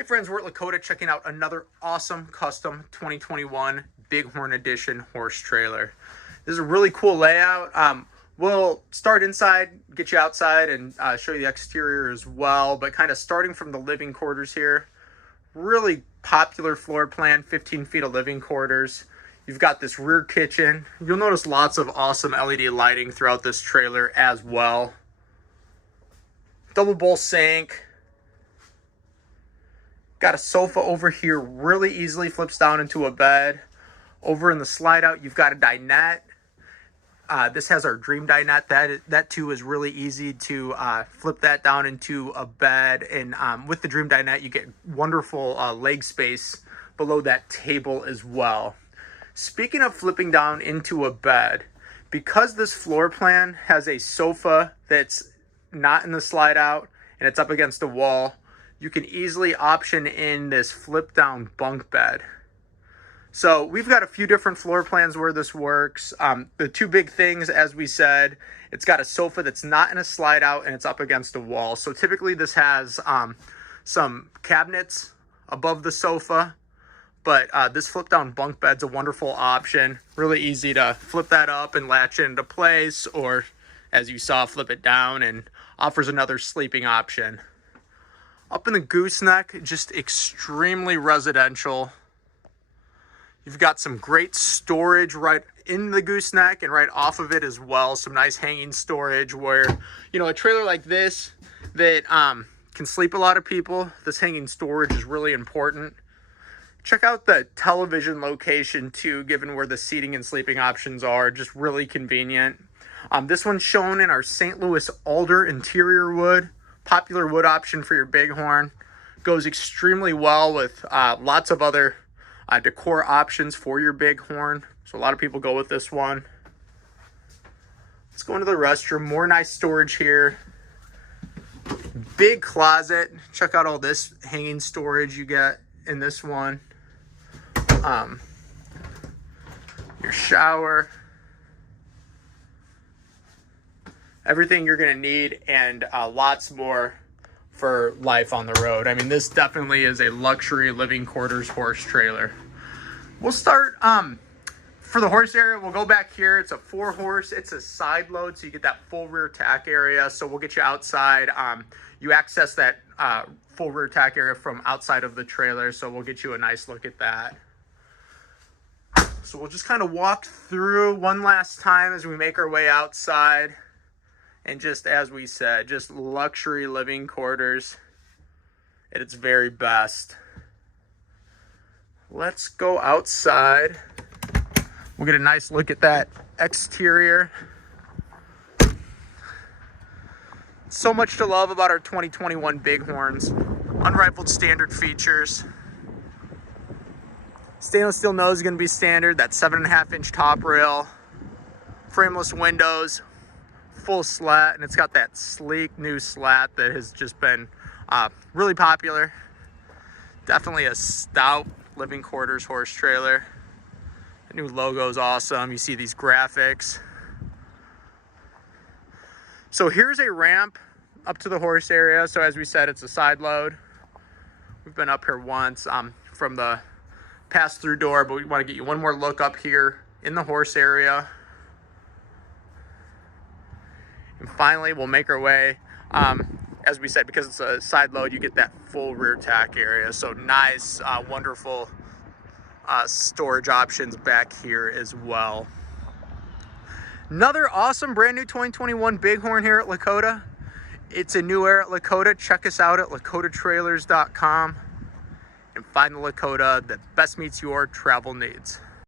Hey friends, we're at Lakota checking out another awesome custom 2021 Bighorn Edition horse trailer. This is a really cool layout. We'll start inside, get you outside, and show you the exterior as well. But kind of starting from the living quarters here, really popular floor plan, 15 feet of living quarters. You've got this rear kitchen. You'll notice lots of awesome LED lighting throughout this trailer as well. Double bowl sink. Got a sofa over here, really easily flips down into a bed. Over in the slide out, you've got a dinette. This has our dream dinette. That too is really easy to flip that down into a bed. And with the dream dinette, you get wonderful leg space below that table as well. Speaking of flipping down into a bed, because this floor plan has a sofa that's not in the slide out and it's up against the wall, you can easily option in this flip down bunk bed. So we've got a few different floor plans where this works. The two big things, as we said, it's got a sofa that's not in a slide out and it's up against a wall. So typically this has some cabinets above the sofa, but this flip down bunk bed's a wonderful option. Really easy to flip that up and latch it into place, or as you saw, flip it down, and offers another sleeping option. Up in the gooseneck, just extremely residential. You've got some great storage right in the gooseneck and right off of it as well. Some nice hanging storage where, you know, a trailer like this that can sleep a lot of people, this hanging storage is really important. Check out the television location too, given where the seating and sleeping options are, just really convenient. This one's shown in our St. Louis alder interior wood. Popular wood option for your Bighorn. Goes extremely well with lots of other decor options for your Bighorn. So a lot of people go with this one. Let's go into the restroom. More nice storage here. Big closet. Check out all this hanging storage you get in this one. Your shower. Everything you're going to need, and lots more for life on the road. I mean, this definitely is a luxury living quarters horse trailer. We'll start for the horse area. We'll go back here. It's a 4-horse. It's a side load, so you get that full rear tack area. So we'll get you outside. You access that full rear tack area from outside of the trailer, so we'll get you a nice look at that. So we'll just kind of walk through one last time as we make our way outside. And just as we said, just luxury living quarters at its very best. Let's go outside. We'll get a nice look at that exterior. So much to love about our 2021 Bighorns. Unrivaled standard features. Stainless steel nose is going to be standard. That 7.5-inch top rail. Frameless windows. Full slat, and it's got that sleek new slat that has just been really popular. Definitely a stout living quarters horse trailer. The new logo is awesome. You see these graphics. So here's a ramp up to the horse area. So as we said, it's a side load. We've been up here once from the pass-through door, but we want to get you one more look up here in the horse area. And finally, we'll make our way, as we said, because it's a side load, you get that full rear tack area. So nice, wonderful storage options back here as well. Another awesome brand new 2021 Bighorn here at Lakota. It's a new era at Lakota. Check us out at lakotatrailers.com and find the Lakota that best meets your travel needs.